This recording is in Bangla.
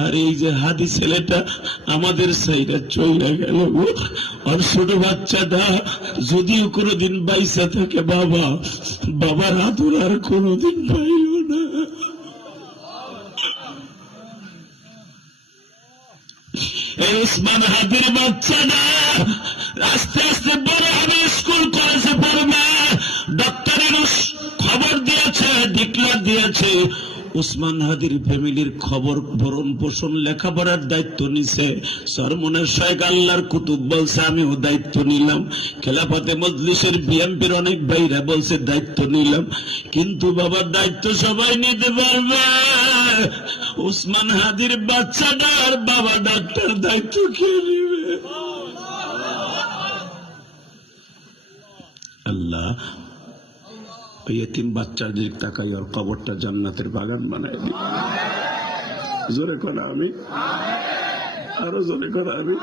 আর এই যে হাদি ছেলেটা আমাদের সাইডে চইলা গেল গো, আর ছোট বাচ্চাটা যদিও কোনোদিন বাইসা থাকে বাবা, বাবার আদর আর কোনোদিন পাইল না। এই ওসমান হাদির বাচ্চাটা আস্তে আস্তে বড় হবে, স্কুল কলেজে পড়বে, ডক্টরের খবর দিয়েছে, ডিক্লার দিয়েছে। ওসমান হাদির ফ্যামিলির খবর, ভরণ পোষণ, লেখাপড়ার দায়িত্ব নিছে সরমনের শেখ আল্লাহর কুতুব বলছে আমিও দায়িত্ব নিলাম, খেলাফতে মজলিসের বিএমপির অনেক ভাইরা বলছে দায়িত্ব নিলাম। কিন্তু বাবার দায়িত্ব সবাই নিতে পারবে, ওসমান হাদির বাচ্চাটার বাবা ডাক্তার দায়িত্ব কে নিবে? আল্লাহ ওই এতিম বাচ্চার দিক তাকাই, ওর কবরটা জান্নাতের বাগান বানায় দিই। জোরে করা আমি, আরো জোরে করা আমি।